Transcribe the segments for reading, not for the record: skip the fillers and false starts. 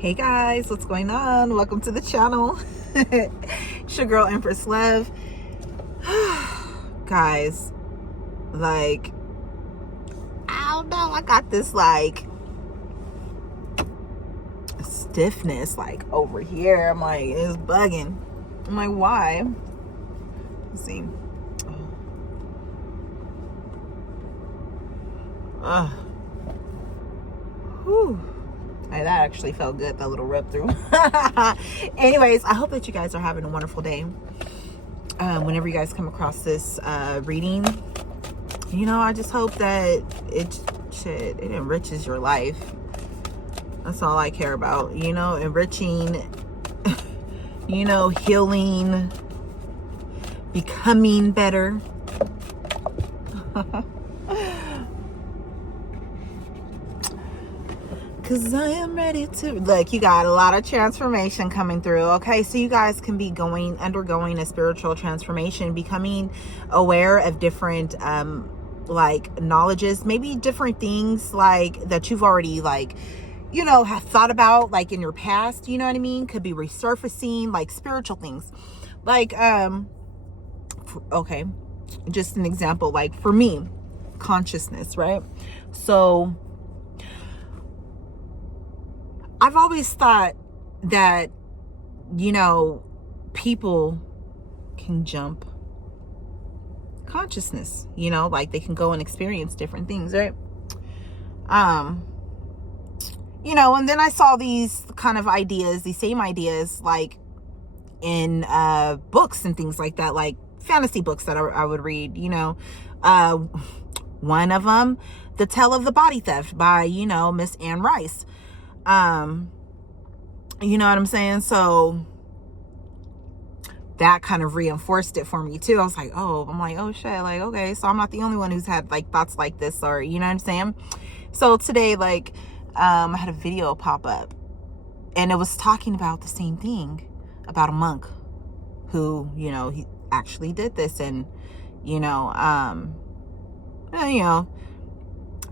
Hey guys, what's going on? Welcome to the channel. It's your girl Empress Love. Guys, like, I don't know, I got this like stiffness like over here. I'm like, it's bugging. I'm like, why? Let's see. Whew. That actually felt good, that little rip through. Anyways, I hope that you guys are having a wonderful day. Whenever you guys come across this reading, I just hope that it enriches your life. That's all I care about, enriching, healing, becoming better. Because I am ready to, look, you got a lot of transformation coming through, okay? So you guys can be undergoing a spiritual transformation, becoming aware of different, knowledges, maybe different things, like, that you've already, have thought about, like, in your past, you know what I mean? Could be resurfacing, like, spiritual things. Like, okay, just an example, like, for me, consciousness, right? So I've always thought that, people can jump consciousness, like they can go and experience different things, right? And then I saw these kind of ideas, these same ideas, like in books and things like that, like fantasy books that I would read, one of them, The Tale of the Body Theft by, Miss Anne Rice. You know what I'm saying? So that kind of reinforced it for me too. I was like, oh shit, like, okay, so I'm not the only one who's had like thoughts like this, or, you know what I'm saying? So today, like, I had a video pop up and it was talking about the same thing, about a monk who, he actually did this. And, I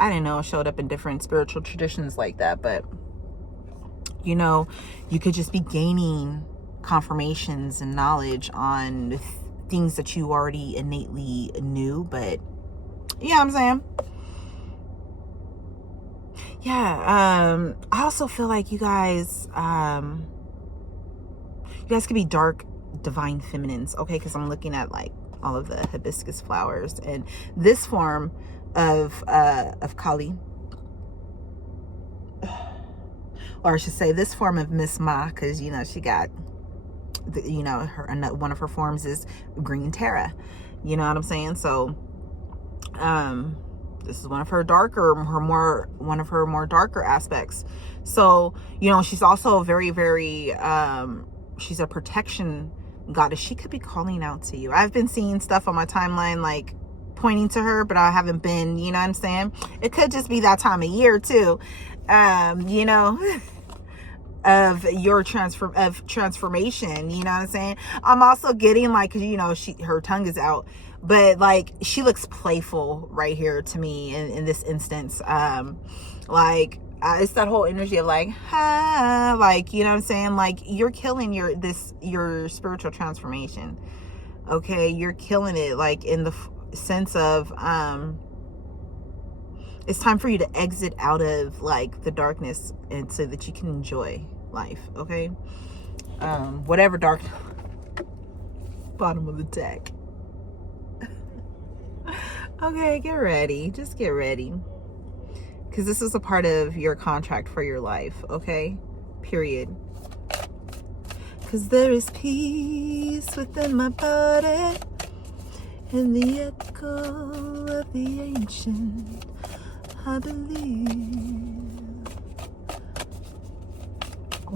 didn't know it showed up in different spiritual traditions like that, but you could just be gaining confirmations and knowledge on things that you already innately knew. But yeah, I'm saying, I also feel like you guys could be dark divine feminines, okay? Because I'm looking at like all of the hibiscus flowers, and this form of Kali, or I should say this form of Miss Ma, because she got one of her forms is Green Tara, you know what I'm saying? So this is one of her more darker aspects. So she's also very, very she's a protection goddess. She could be calling out to you. I've been seeing stuff on my timeline like pointing to her, but I haven't been, you know what I'm saying? It could just be that time of year too, of your transformation, you know what I'm saying? I'm also getting like, cause her tongue is out, but like she looks playful right here to me in this instance. It's that whole energy of like, like, you know what I'm saying? Like, you're killing your spiritual transformation. Okay. You're killing it, like, in the sense of, it's time for you to exit out of like the darkness, and so that you can enjoy life. Okay. Whatever dark bottom of the deck. Okay. Get ready. Just get ready. Because this is a part of your contract for your life. Okay. Period. Because there is peace within my body, and the echo of the ancient, I believe.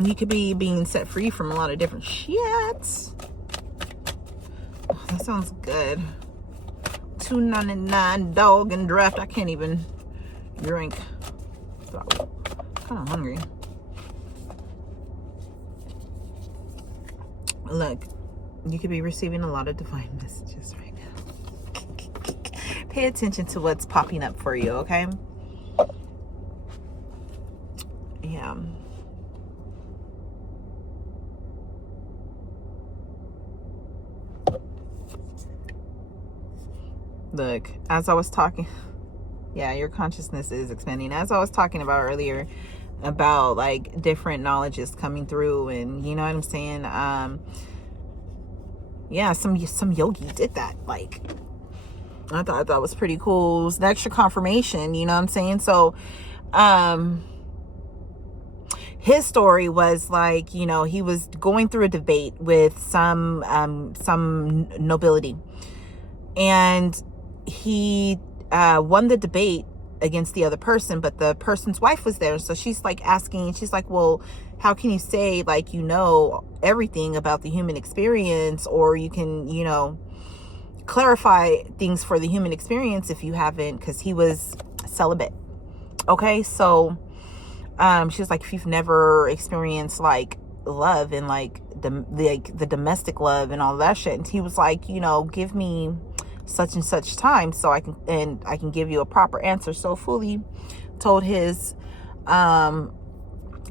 You could be being set free from a lot of different shit. Oh, that sounds good. $2.99 dog and draft. I can't even drink. So, kind of hungry. Look, you could be receiving a lot of divine messages right now. Pay attention to what's popping up for you, okay? Yeah. Look, as I was talking, yeah, your consciousness is expanding. As I was talking about earlier, about like different knowledges coming through, and you know what I'm saying. Yeah, some yogi did that. Like, I thought that was pretty cool. It was an extra confirmation. You know what I'm saying? So, his story was like, you know, he was going through a debate with some nobility, and he won the debate against the other person, but the person's wife was there. So she's like asking, she's like, well, how can you say like, you know, everything about the human experience, or you can, you know, clarify things for the human experience if you haven't, because he was celibate. Okay, so she was like, if you've never experienced like love and like the domestic love and all that shit, and he was like, you know, give me such and such time so I can give you a proper answer. So fully told his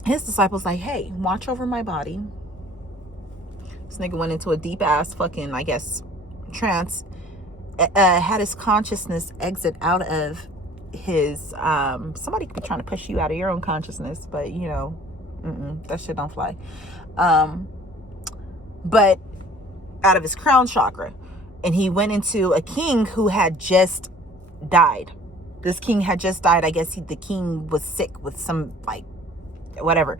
disciples like, hey, watch over my body. This nigga went into a deep ass fucking, I guess, trance, had his consciousness exit out of his somebody could be trying to push you out of your own consciousness, but you know, that shit don't fly. But out of his crown chakra, and he went into a king who had just died. This king had just died. I guess the king was sick with some like whatever.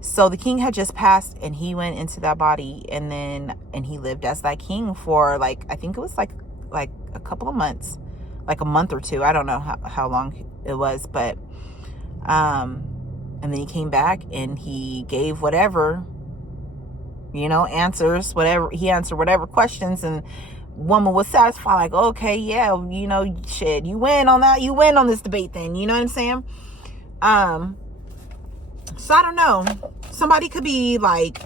So the king had just passed, and he went into that body, and he lived as that king for like, I think it was like a couple of months, like a month or two. I don't know how long it was, but and then he came back and he gave whatever, you know, answers, whatever. He answered whatever questions, and woman was satisfied, like, okay, yeah, you know, shit, you win on that, you win on this debate then, you know what I'm saying? So I don't know, somebody could be like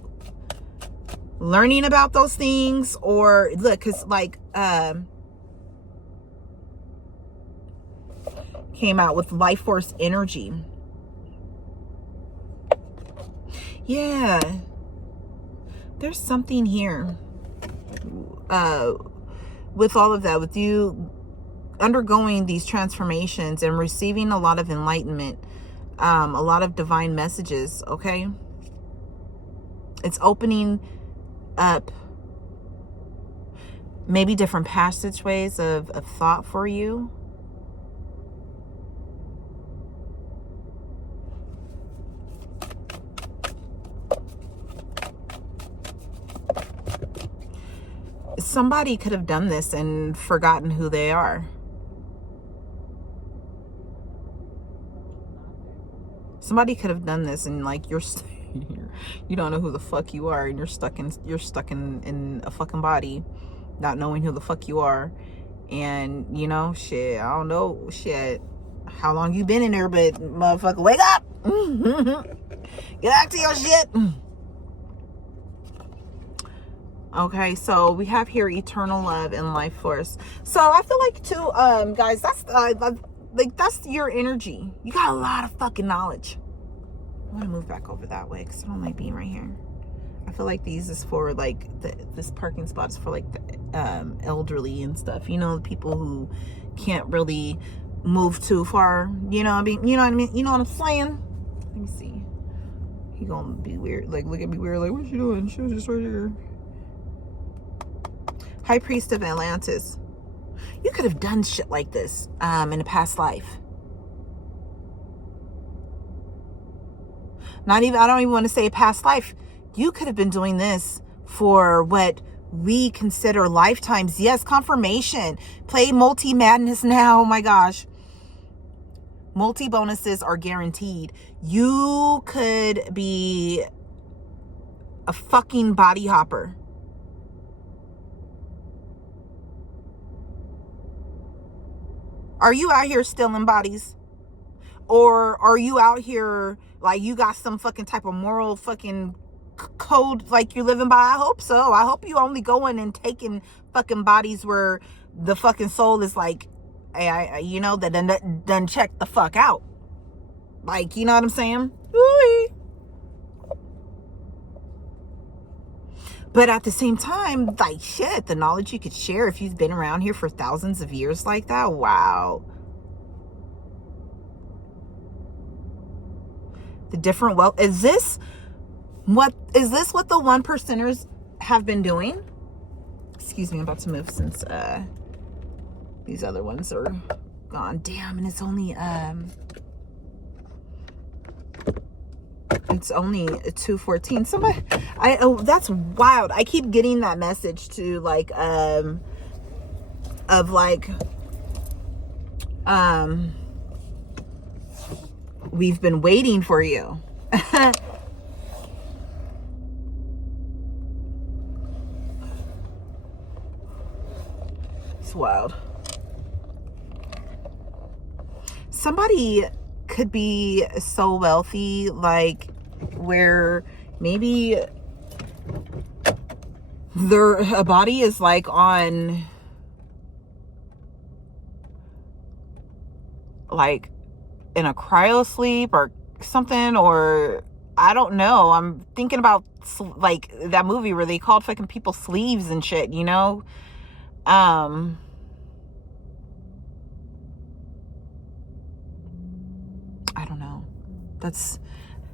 learning about those things, or look, because like came out with life force energy. Yeah, there's something here with all of that, with you undergoing these transformations and receiving a lot of enlightenment, a lot of divine messages. Okay, it's opening up maybe different passageways of thought for you. Somebody could have done this and forgotten who they are. Somebody could have done this and like you don't know who the fuck you are, and you're stuck in a fucking body, not knowing who the fuck you are. And you know, shit, I don't know, shit, how long you been in there, but motherfucker, wake up. Get back to your shit. Okay, so we have here eternal love and life force. So I feel like too, guys, that's like that's your energy. You got a lot of fucking knowledge. I want to move back over that way because I don't like being right here. I feel like these is for like this parking spot is for like the elderly and stuff. You know, the people who can't really move too far. You know what I mean? You know what I mean? You know what I'm saying? Let me see. He gonna be weird. Like look at me weird. Like what you doing? She was just right here. High Priest of Atlantis. You could have done shit like this in a past life. I don't even want to say past life. You could have been doing this for what we consider lifetimes. Yes, confirmation. Play multi madness now. Oh my gosh. Multi bonuses are guaranteed. You could be a fucking body hopper. Are you out here stealing bodies? Or are you out here like you got some fucking type of moral fucking code like you're living by? I hope so. I hope you only going and taking fucking bodies where the fucking soul is like, hey, you know, that done check the fuck out. Like, you know what I'm saying? Ooh-wee. But at the same time, like, shit, the knowledge you could share if you've been around here for thousands of years like that, wow. The different wealth. Is this what the one percenters have been doing? Excuse me, I'm about to move since these other ones are gone. Damn, and it's only 2:14. Somebody, that's wild. I keep getting that message to like of like we've been waiting for you. It's wild. Somebody could be so wealthy, like where maybe their body is like on like in a cryo sleep or something, or I don't know. I'm thinking about like that movie where they called fucking people sleeves and shit, you know? I don't know. That's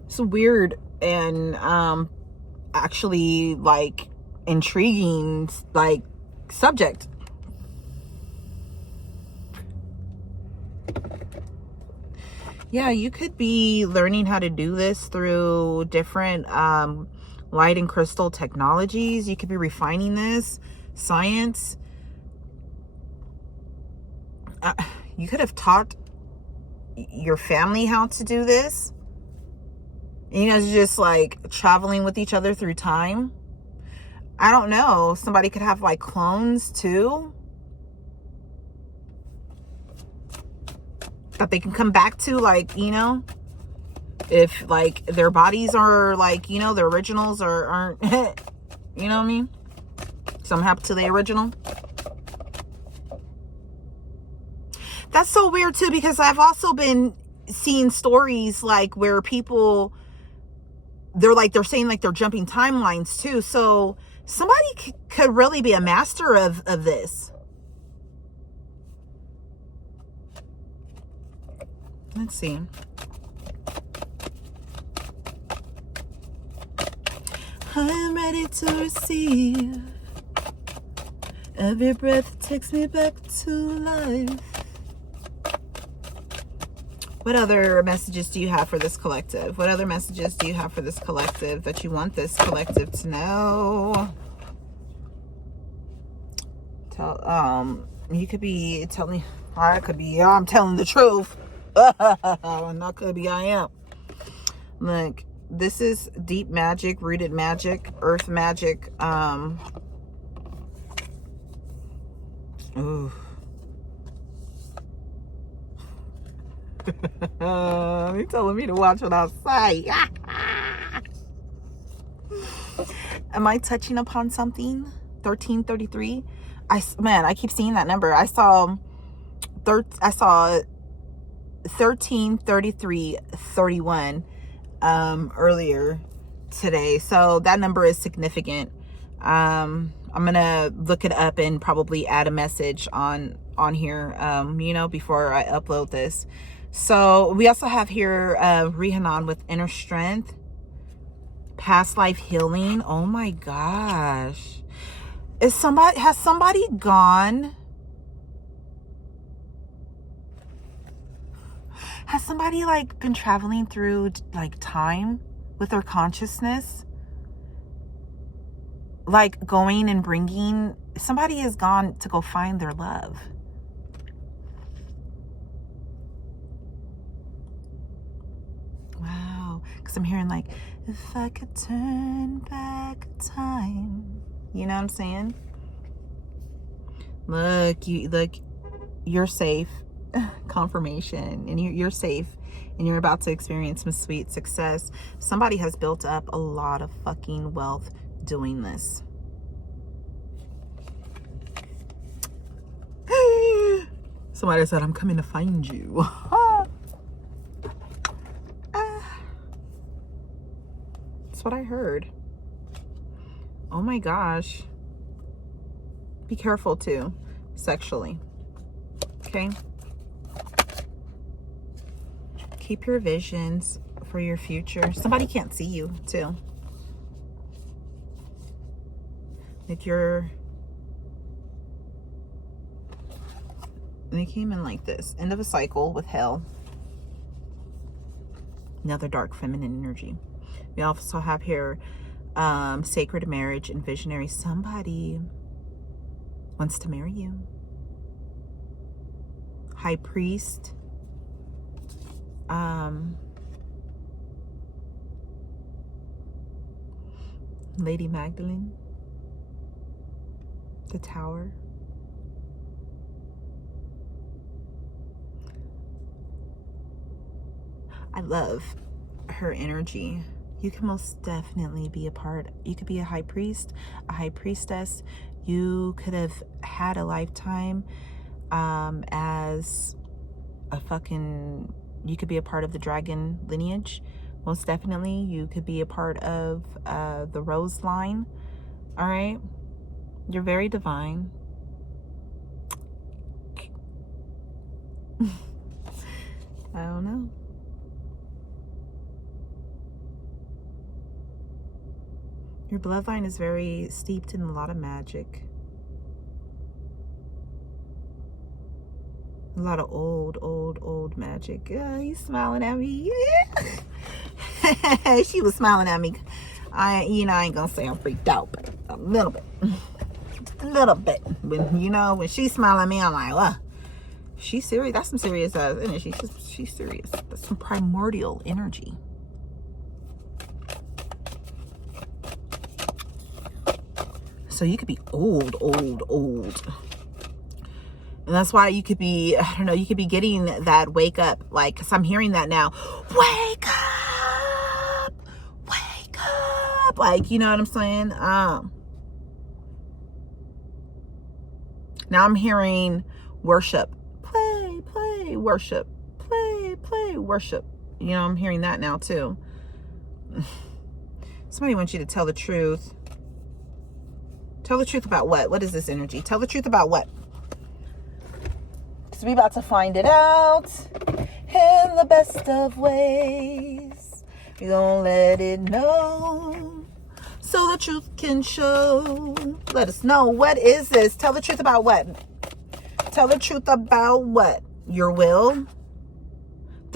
so weird and actually like intriguing like subject. Yeah, you could be learning how to do this through different light and crystal technologies. You could be refining this science. You could have taught your family how to do this. And you guys are just like traveling with each other through time. I don't know. Somebody could have like clones too, that they can come back to, like, you know, if like their bodies are like, you know, the originals aren't you know what I mean? Something happened to the original. That's so weird too, because I've also been seeing stories like where people, they're saying like they're jumping timelines too. So somebody could really be a master of this. Let's see. I'm ready to receive. Every breath takes me back to life. What other messages do you have for this collective? What other messages do you have for this collective that you want this collective to know? You could be telling, or I could be, I'm telling the truth. Not could be, I am. Look, this is deep magic, rooted magic, earth magic. Ooh. You're telling me to watch what I say. Am I touching upon something? 1333. I keep seeing that number. I saw 133331 earlier today. So that number is significant. I'm gonna look it up and probably add a message on here, you know, before I upload this. So we also have here Rihanna with inner strength, past life healing. Oh my gosh. Has somebody gone? Has somebody like been traveling through like time with their consciousness? Like going and bringing, somebody has gone to go find their love. Wow. Because I'm hearing like, if I could turn back time. You know what I'm saying? Look, you're safe. Confirmation. And you're safe. And you're about to experience some sweet success. Somebody has built up a lot of fucking wealth doing this. Somebody said, I'm coming to find you. That's what I heard. Oh my gosh. Be careful too, sexually. Okay? Keep your visions for your future. Somebody can't see you too. Like they came in like this. End of a cycle with hell. Another dark feminine energy. We also have here sacred marriage and visionary. Somebody wants to marry you. High priest. Lady Magdalene. The Tower. I love her energy. You can most definitely be a part. You could be a high priest, a high priestess. You could have had a lifetime as a fucking, you could be a part of the dragon lineage. Most definitely. You could be a part of the Rose line. All right. You're very divine. I don't know. Your bloodline is very steeped in a lot of magic. A lot of old magic. He's smiling at me. Yeah. She was smiling at me. I ain't gonna say I'm freaked out, but a little bit. A little bit. When she's smiling at me, I'm like, well, she's serious. That's some serious energy. She's serious. That's some primordial energy. So you could be old. And that's why you could be, I don't know, you could be getting that wake up. Like, because I'm hearing that now. Wake up! Wake up! Like, you know what I'm saying? Now I'm hearing worship. Play, worship. Play, worship. You know, I'm hearing that now too. Somebody wants you to tell the truth. Tell the truth about what? What is this energy? Tell the truth about what? Because we about to find it out in the best of ways. We're gonna let it know so the truth can show. Let us know. What is this? Tell the truth about what? Tell the truth about what? Your will?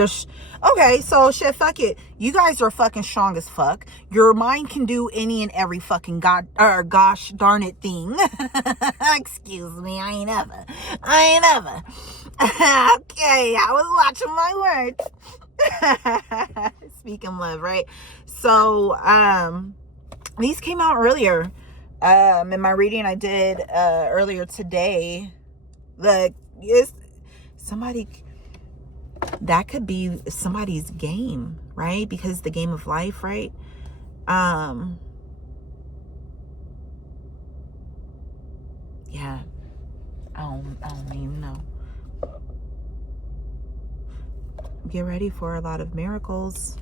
Okay, so shit, fuck it. You guys are fucking strong as fuck. Your mind can do any and every fucking gosh darn it thing. Excuse me, I ain't ever. Okay, I was watching my words. Speaking love, right? So, these came out earlier. In my reading I did earlier today. That could be somebody's game, right? Because the game of life, right? Yeah. I don't even know. Get ready for a lot of miracles.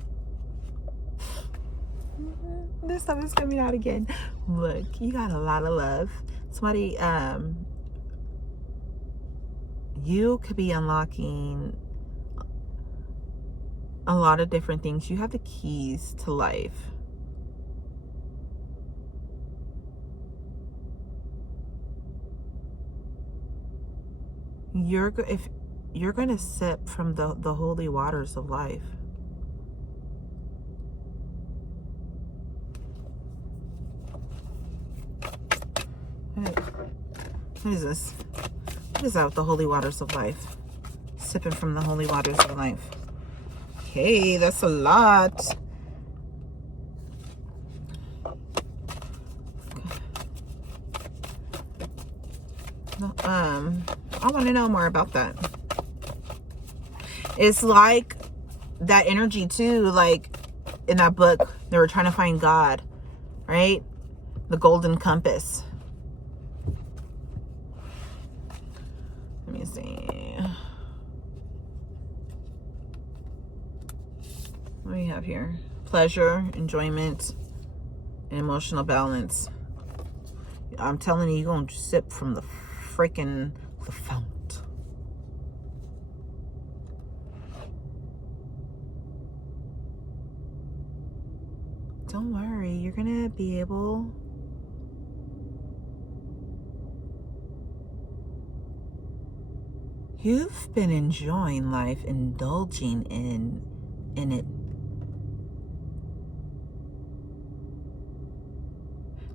This stuff is coming out again. Look, you got a lot of love. Somebody, you could be unlocking a lot of different things. You have the keys to life. If you're going to sip from the holy waters of life. What is this? What is that with the holy waters of life? Sipping from the holy waters of life. Okay, that's a lot. I want to know more about that. It's like that energy too, like in that book, they were trying to find God, right? The golden compass. Let me see. What do we have here? Pleasure, enjoyment, and emotional balance. I'm telling you, you're going to sip from the freaking the fount. Don't worry, you're going to be able... You've been enjoying life, indulging in it.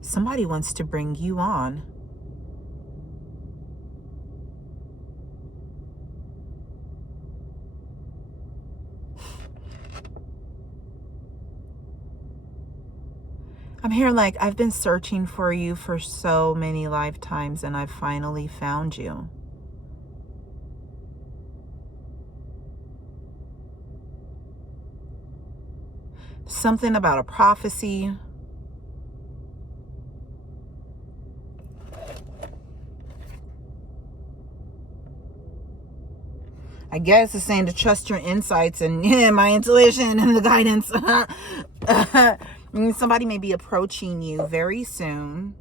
Somebody wants to bring you on. I'm here like I've been searching for you for so many lifetimes, and I finally found you. Something about a prophecy. I guess it's saying to trust your insights and my intuition and the guidance. Somebody may be approaching you very soon,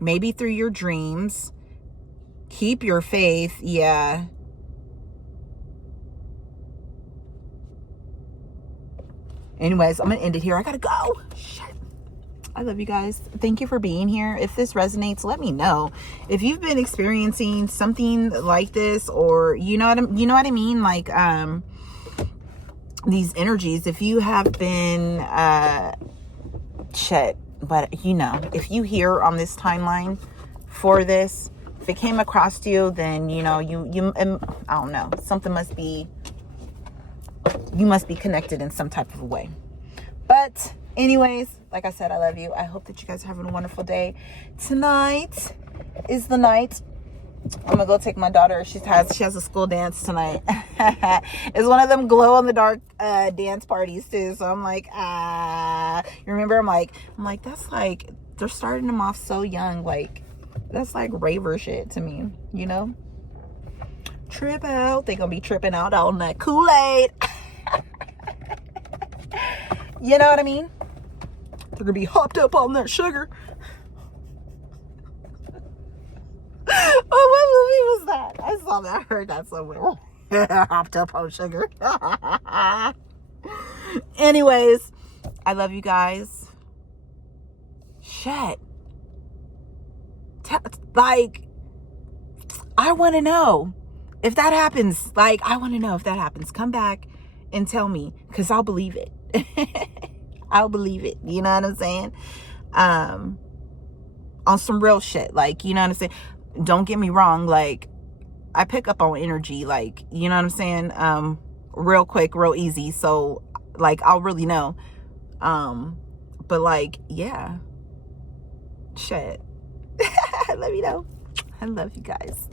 maybe through your dreams. Keep your faith. Yeah. Anyways, I'm gonna end it here. I gotta go. Shit. I love you guys. Thank you for being here. If this resonates, let me know. If you've been experiencing something like this, or you know what I mean, like these energies. If you have been but if you hear on this timeline for this, if it came across to you, then you I don't know, something must be, you must be connected in some type of a way. But anyways, like I said, I love you. I hope that you guys are having a wonderful day. Tonight is the night. I'm gonna go take my daughter. She has a school dance tonight. It's one of them glow in the dark dance parties too. So I'm like, you remember? I'm like, that's like, they're starting them off so young. Like, that's like raver shit to me, Trip out. They gonna be tripping out on that Kool-Aid. You know what I mean? They're gonna be hopped up on that sugar. Oh, what movie was that? I saw that. I heard that somewhere. Hopped up on sugar. Anyways, I love you guys. Shit. Like, I want to know if that happens. Like, I want to know if that happens. Come back and tell me, because I'll believe it. I'll believe it. You know what I'm saying? On some real shit. Like, you know what I'm saying? Don't get me wrong. Like, I pick up on energy. Like, you know what I'm saying? Real quick, real easy. So, like, I'll really know. But, like, yeah. Shit. Let me know. I love you guys.